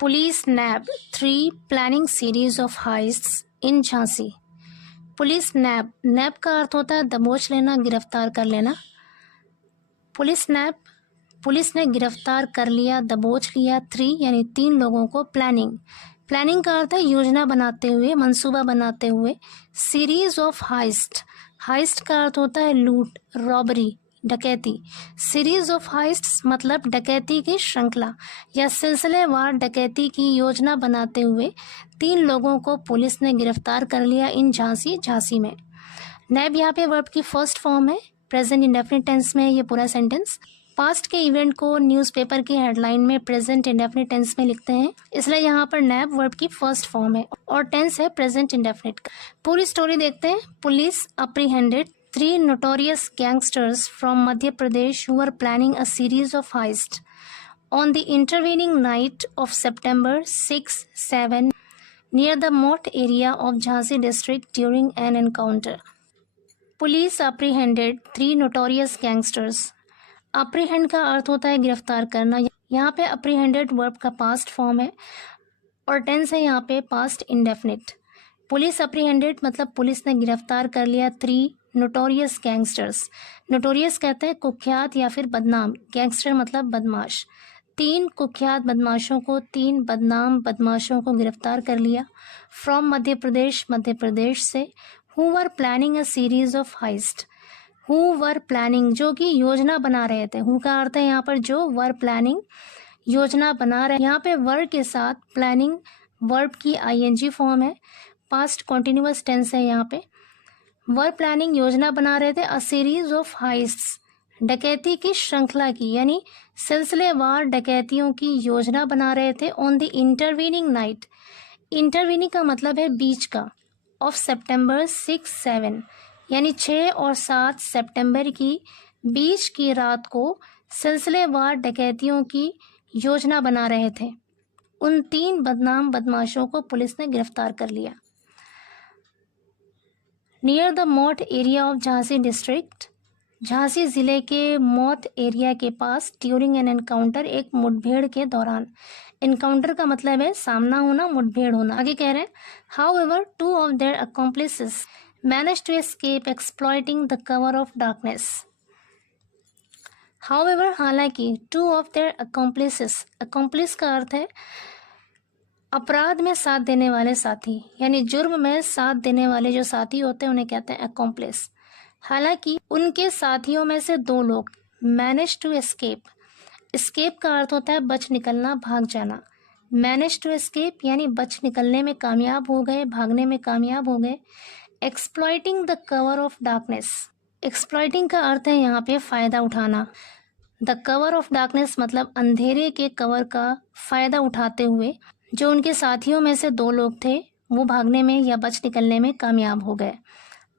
Police nab 3 planning series of heists in Jhansi. Police nab, nab का अर्थ होता है दबोच लेना, गिरफ्तार कर लेना। पुलिस नैब, पुलिस ने गिरफ्तार कर लिया, दबोच लिया 3 यानी 3 लोगों को। प्लानिंग, प्लानिंग का अर्थ है योजना बनाते हुए, मंसूबा बनाते हुए। सीरीज ऑफ हाइस्ट, हाइस्ट का अर्थ होता है लूट, रॉबरी, डकैती। सीरीज ऑफ हाइस्ट्स मतलब डकैती की श्रृंखला या सिलसिलेवार डकैती की योजना बनाते हुए 3 लोगों को पुलिस ने गिरफ्तार कर लिया इन झांसी, झांसी में। नैब यहाँ पे वर्ब की फर्स्ट फॉर्म है, प्रेजेंट इंडेफिनिट टेंस में है ये पूरा सेंटेंस। पास्ट के इवेंट को न्यूज़पेपर की हेडलाइन में प्रेजेंट इंडेफिनिट टेंस में लिखते हैं, इसलिए यहाँ पर नैब वर्ब की फर्स्ट फॉर्म है और टेंस है प्रेजेंट इंडेफिनिट। पूरी स्टोरी देखते हैं। Police apprehended 3 notorious gangsters from Madhya Pradesh who were planning a series of heists on the intervening night of September 6-7 near the Mott area of Jhansi district during an encounter. Police apprehended 3 notorious gangsters. Apprehend का अर्थ होता है गिरफ्तार करना। यहाँ पे apprehended verb का past form है और टेंस है यहाँ पे पास्ट इंडेफिनिट। पुलिस अप्रीहेंडेड मतलब पुलिस ने गिरफ्तार कर लिया 3 नोटोरियस गैंगस्टर्स। नोटोरियस कहते हैं कुख्यात या फिर बदनाम, गैंगस्टर मतलब बदमाश। 3 कुख्यात बदमाशों को, 3 बदनाम बदमाशों को गिरफ्तार कर लिया फ्रॉम मध्य प्रदेश, मध्य प्रदेश से। Who were planning a series of highest, who were planning जो कि योजना बना रहे थे। हु का अर्थ है यहाँ पर जो, वर प्लानिंग योजना बना रहे। यहाँ पे वर्ब के साथ प्लानिंग वर्ब की आईएनजी फॉर्म है, पास्ट कॉन्टिन्यूअस टेंस है। यहाँ पे वर्ब प्लानिंग योजना बना रहे थे। अ सीरीज ऑफ हाइस्ट्स डकैती की श्रृंखला की यानी सिलसिलेवार डकैतियों की योजना बना रहे थे। On the intervening night, intervening का मतलब है बीच का, ऑफ सितंबर 6-7 यानी 6 और 7 सितंबर की बीच की रात को सिलसिलेवार डकैतियों की योजना बना रहे थे। उन 3 बदनाम बदमाशों को पुलिस ने गिरफ्तार कर लिया। नियर द मौत area of Jhansi district, Jhansi जिले के मौत एरिया के पास। ड्यूरिंग एन एनकाउंटर, एक मुठभेड़ के दौरान। एनकाउंटर का मतलब है सामना होना, मुठभेड़ होना। आगे कह रहे हैं however 2 of their accomplices manage to escape exploiting the cover of darkness. However हालांकि, 2 ऑफ देयर अकॉम्प्लिसेस, अकॉम्प्लिस का अर्थ है अपराध में साथ देने वाले साथी, यानी जुर्म में साथ देने वाले जो साथी होते हैं उन्हें कहते हैं अकॉम्प्लिस। हालांकि उनके साथियों में से 2 लोग मैनेज टू एस्केप, एस्केप का अर्थ होता है बच निकलना, भाग जाना। मैनेज टू एस्केप यानी बच निकलने में कामयाब हो गए, भागने में कामयाब हो गए। Exploiting the cover of darkness, exploiting का अर्थ है यहाँ पे फायदा उठाना। द कवर ऑफ डार्कनेस मतलब अंधेरे के कवर का फायदा उठाते हुए जो उनके साथियों में से 2 लोग थे वो भागने में या बच निकलने में कामयाब हो गए।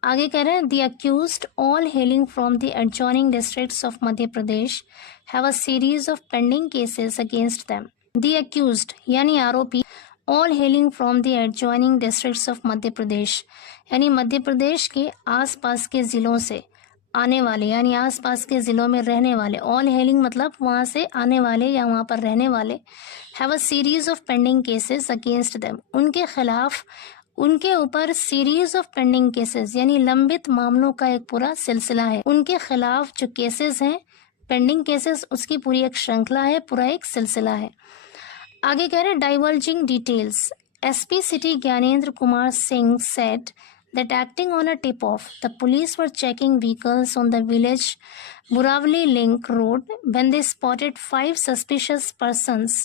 आगे कह रहे हैं the accused all hailing from the adjoining districts of Madhya Pradesh have a series of pending cases against them. The accused यानी आरोपी, all hailing from the adjoining districts of Madhya Pradesh यानी मध्य प्रदेश के आसपास के ज़िलों से आने वाले, यानी आसपास के ज़िलों में रहने वाले। ऑल हेलिंग मतलब वहाँ से आने वाले या वहाँ पर रहने वाले। Have a series of pending cases against them, उनके खिलाफ, उनके ऊपर सीरीज ऑफ पेंडिंग केसेस यानी लंबित मामलों का एक पूरा सिलसिला है। उनके खिलाफ जो केसेस हैं, पेंडिंग केसेस, उसकी पूरी एक श्रृंखला है, पूरा एक सिलसिला है। आगे कह रहे हैं diverging details. SP city Gyanendra Kumar Singh said that acting on a tip-off, the police were checking vehicles on the village Buravli Link Road when they spotted 5 suspicious persons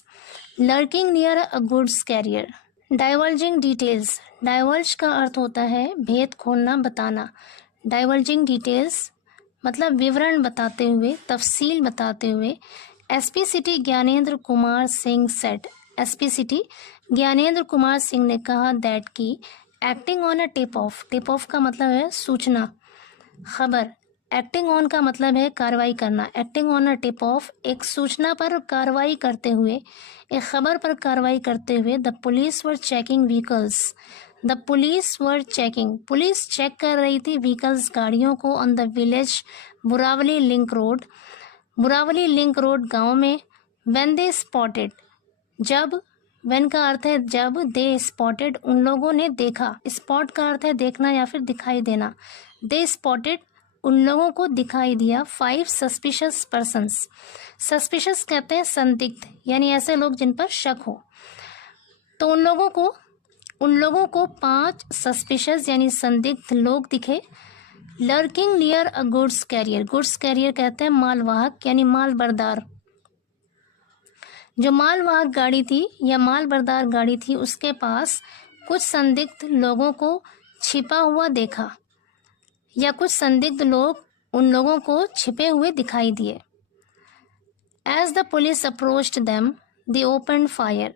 lurking near a goods carrier. Divulging details, divulge का अर्थ होता है भेद खोलना, बताना। Divulging details मतलब विवरण बताते हुए, तफसील बताते हुए। SP city Gyanendra Kumar Singh said, SP city Gyanendra Kumar Singh ने कहा दैट की acting on a tip of, tip of का मतलब है सूचना, खबर। एक्टिंग ऑन का मतलब है कार्रवाई करना। Acting on a tip of एक सूचना पर कार्रवाई करते हुए, एक खबर पर कार्रवाई करते हुए। The police were checking vehicles, the police were checking, police check कर रही थी व्हीकल्स, गाड़ियों को। On the village Buravali link road, Buravali link road गाँव में। व्हेन दे स्पॉटेड, जब व्हेन का अर्थ है जब, दे स्पॉटेड उन लोगों ने देखा, स्पॉट का अर्थ है देखना या फिर दिखाई देना, दे स्पॉटेड उन लोगों को दिखाई दिया 5 सस्पिशियस पर्सन्स। सस्पिशियस कहते हैं संदिग्ध, यानी ऐसे लोग जिन पर शक हो। तो उन लोगों को 5 सस्पिशियस यानी संदिग्ध लोग दिखे lurking near a goods carrier. Goods carrier कहते हैं मालवाहक यानी माल बरदार। जो मालवाहक गाड़ी थी या माल बरदार गाड़ी थी उसके पास कुछ संदिग्ध लोगों को छिपा हुआ देखा, या कुछ संदिग्ध लोग उन लोगों को छिपे हुए दिखाई दिए। As the police approached them they opened fire.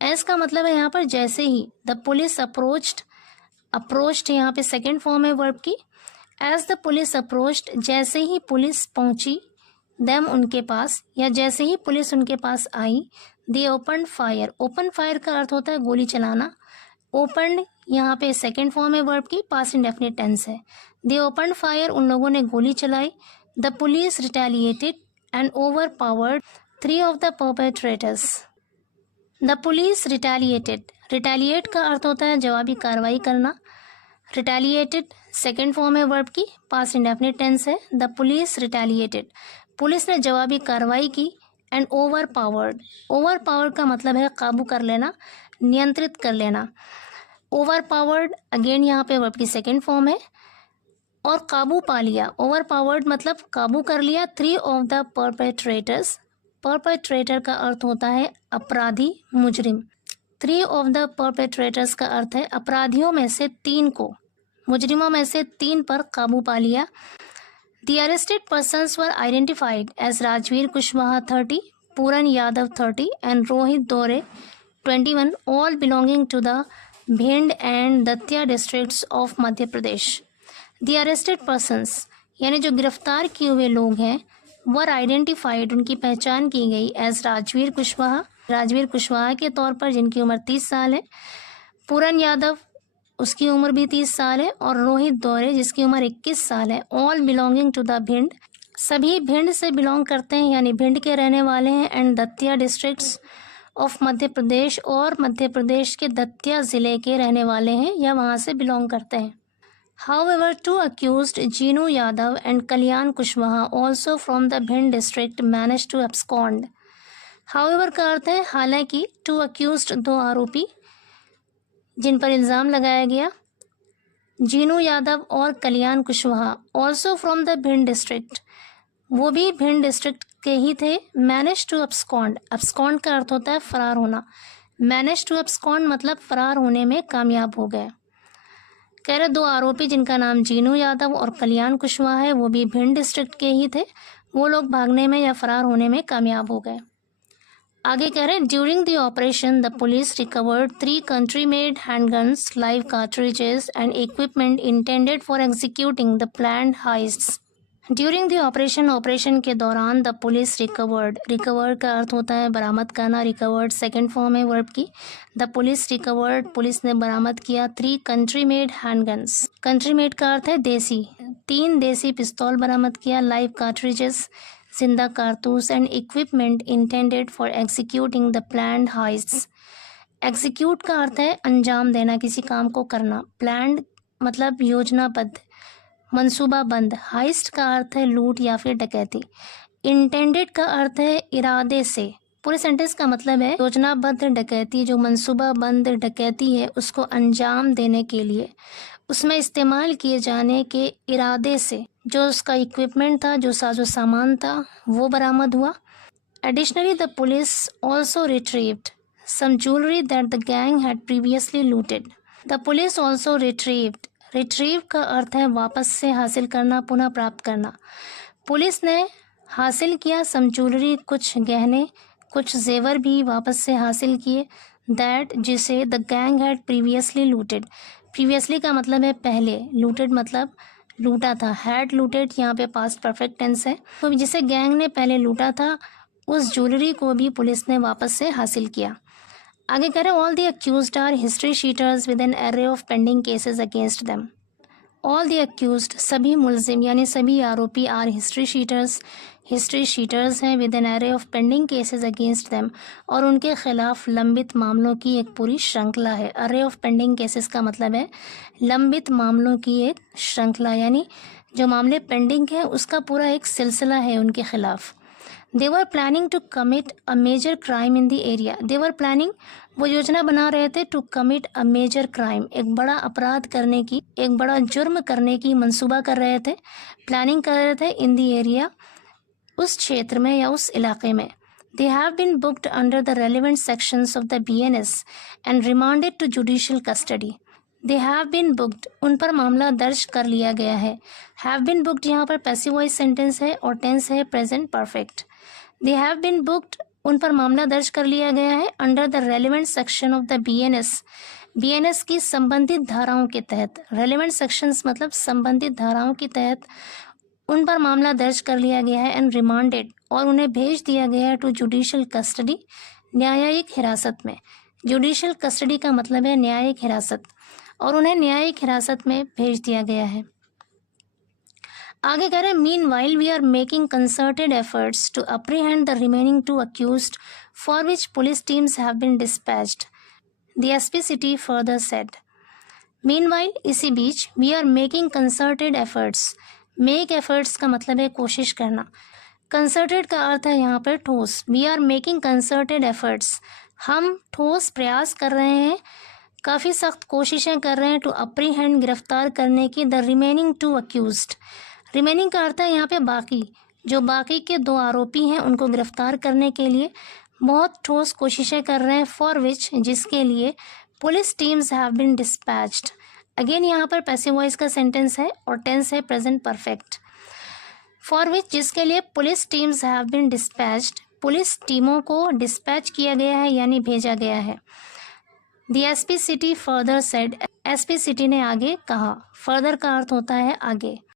As का मतलब है यहाँ पर जैसे ही, द पुलिस अप्रोच्ड यहाँ पे सेकेंड फॉर्म है वर्ब की। एज द पुलिस अप्रोच्ड जैसे ही पुलिस पहुंची, देम उनके पास, या जैसे ही पुलिस उनके पास आई, दे ओपन्ड फायर। ओपन फायर का अर्थ होता है गोली चलाना। ओपन्ड यहाँ पे सेकेंड फॉर्म है वर्ब की, पास्ट इंडेफिनिट टेंस है। दे ओपन्ड फायर उन लोगों ने गोली चलाई। The police retaliated and over powered 3 of the perpetrators. The police retaliated, retaliate का अर्थ होता है जवाबी कार्रवाई करना। रिटेलिएटेड सेकेंड फॉर्म है वर्ब की, पास्ट इंडेफिनिट टेंस है। द पुलिस रिटेलिएटेड, पुलिस ने जवाबी कार्रवाई की। And over powered, over powered का मतलब है काबू कर लेना, नियंत्रित कर लेना। ओवर पावर्ड अगेन यहाँ पे वर्ब की सेकेंड फॉर्म है। और काबू पा लिया, ओवर पावर्ड मतलब काबू कर लिया 3 ऑफ द परपेट्रेटर्स। परपेट्रेटर का अर्थ होता है अपराधी, मुजरिम। 3 ऑफ द परपेट्रेटर्स का अर्थ है अपराधियों में से 3 को, मुजरिमों में से 3 पर काबू पा लिया। The arrested persons were identified as Rajveer Kushwaha 30, Puran Yadav 30 and Rohit Dore 21, all belonging to the Bhind and Datia districts of Madhya Pradesh. The arrested persons यानी जो गिरफ्तार किए हुए लोग हैं, वर आइडेंटिफाइड उनकी पहचान की गई एज राजवीर कुशवाहा, राजवीर कुशवाहा के तौर पर जिनकी उम्र 30 साल है। पूरन यादव उसकी उम्र भी 30 साल है। और रोहित दौरे जिसकी उम्र 21 साल है। All belonging to the Bhind, सभी भिंड से बिलोंग करते हैं यानी भिंड के रहने वाले हैं। And Datia districts of Madhya प्रदेश, और मध्य प्रदेश के दतिया ज़िले के रहने वाले हैं या वहाँ से बिलोंग करते हैं। However, 2 accused, Jeenu Yadav and Kalyan Kushwaha, also from the Bhind district, managed to abscond. However का अर्थ है हालांकि, 2 accused 2 आरोपी जिन पर इल्ज़ाम लगाया गया, जीनू यादव और Kalyan Kushwaha, also from the Bhind district, वो भी भिंड डिस्ट्रिक्ट के ही थे। मैनेज टू अब्सकॉन्ड, अब्सकॉन्ड का अर्थ होता है फरार होना। मैनेज टू अब्सकॉन्ड मतलब फरार होने में कामयाब हो गए। कह रहे 2 आरोपी जिनका नाम जीनू यादव और कल्याण कुशवाहा है, वो भी भिंड डिस्ट्रिक्ट के ही थे, वो लोग भागने में या फरार होने में कामयाब हो गए। आगे कह रहे हैं during the operation the police recovered 3 country made handguns, live cartridges and equipment intended for executing the planned heists. During the operation, operation के दौरान द पुलिस रिकवर्ड, रिकवर्ड का अर्थ होता है बरामद करना। रिकवर्ड सेकेंड फॉर्म है वर्ब की। द पुलिस रिकवर्ड, पुलिस ने बरामद किया 3 कंट्री मेड हैंडगन्स। कंट्री मेड का अर्थ है देसी, 3 देसी पिस्तौल बरामद किया। लाइव कार्ट्रिजेस, जिंदा कारतूस। And equipment intended for executing the planned heists. Execute का अर्थ है अंजाम देना, किसी काम को करना। प्लान्ड मतलब योजनाबद्ध, मंसूबाबंद। हाइस्ट का अर्थ है लूट या फिर डकैती। इंटेंडेड का अर्थ है इरादे से। पूरे सेंटेंस का मतलब है योजनाबद्ध डकैती, जो मंसूबाबंद डकैती है उसको अंजाम देने के लिए उसमें इस्तेमाल किए जाने के इरादे से जो उसका इक्विपमेंट था, जो साजो सामान था, वो बरामद हुआ। Additionally the police also retrieved some jewellery that the gang had previously looted. The police also retrieved, retrieve का अर्थ है वापस से हासिल करना, पुनः प्राप्त करना। पुलिस ने हासिल किया सम ज्वेलरी, कुछ गहने, कुछ जेवर भी वापस से हासिल किए। दैट जिसे the gang had previously looted, previously का मतलब है पहले, लूटेड मतलब लूटा था। हैड लूटेड यहाँ पे पास्ट परफेक्ट टेंस है। तो जिसे गैंग ने पहले लूटा था उस ज्वेलरी को भी पुलिस ने वापस से हासिल किया। आगे कह रहे all the accused our history sheeters with an array of pending cases against them. All the accused, सभी मुलजिम यानी सभी आरोपी आर हिस्ट्री शीटर्स हैं with an array of pending cases against them, और उनके खिलाफ लंबित मामलों की एक पूरी श्रृंखला है। अरे ऑफ पेंडिंग केसेस का मतलब है लंबित मामलों की एक श्रृंखला, यानी जो मामले पेंडिंग है उसका पूरा एक सिलसिला है उनके खिलाफ। They were planning to commit a major crime in the area. They were planning, वो योजना बना रहे थे, to commit a major crime, एक बड़ा अपराध करने की, एक बड़ा जुर्म करने की मंसूबा कर रहे थे, प्लानिंग कर रहे थे इन द एरिया, उस क्षेत्र में या उस इलाके में। They have been booked under the relevant sections of the BNS and remanded to judicial custody. They have been booked, उन पर मामला दर्ज कर लिया गया है। Have been booked यहाँ पर पैसिव वॉइस सेंटेंस है और टेंस है present perfect. They have been booked, उन पर मामला दर्ज कर लिया गया है under the relevant section of the BNS की संबंधित धाराओं के तहत। रेलिवेंट सेक्शंस मतलब संबंधित धाराओं के तहत उन पर मामला दर्ज कर लिया गया है एंड रिमांडेड, और उन्हें भेज दिया गया है टू जुडिशियल कस्टडी, न्यायिक हिरासत में। जुडिशियल कस्टडी का मतलब है न्यायिक हिरासत, और उन्हें न्यायिक हिरासत में भेज दिया गया है। आगे कह रहे हैं meanwhile we are making concerted efforts to apprehend the remaining 2 accused for which police teams have been dispatched, the SP city further said. Meanwhile, इसी बीच, we are making concerted efforts, make efforts का मतलब है कोशिश करना, concerted का अर्थ है यहाँ पर ठोस। We are making concerted efforts, हम ठोस प्रयास कर रहे हैं, काफ़ी सख्त कोशिशें कर रहे हैं, टू अप्रीहेंड, गिरफ्तार करने की, द रिमेनिंग 2 अक्यूज्ड। रिमेनिंग का अर्थ है यहाँ पे बाकी, जो बाकी के 2 आरोपी हैं उनको गिरफ्तार करने के लिए बहुत ठोस कोशिशें कर रहे हैं, फॉर विच, जिसके लिए, police teams have been dispatched. Again यहाँ पर पैसिव वॉइस का सेंटेंस है और टेंस है प्रेजेंट परफेक्ट। फॉर विच, जिसके लिए, police teams have been dispatched, police टीमों को डिस्पैच किया गया है यानी भेजा गया है। The SP city further said, SP city ने आगे कहा, फर्दर का अर्थ होता है आगे।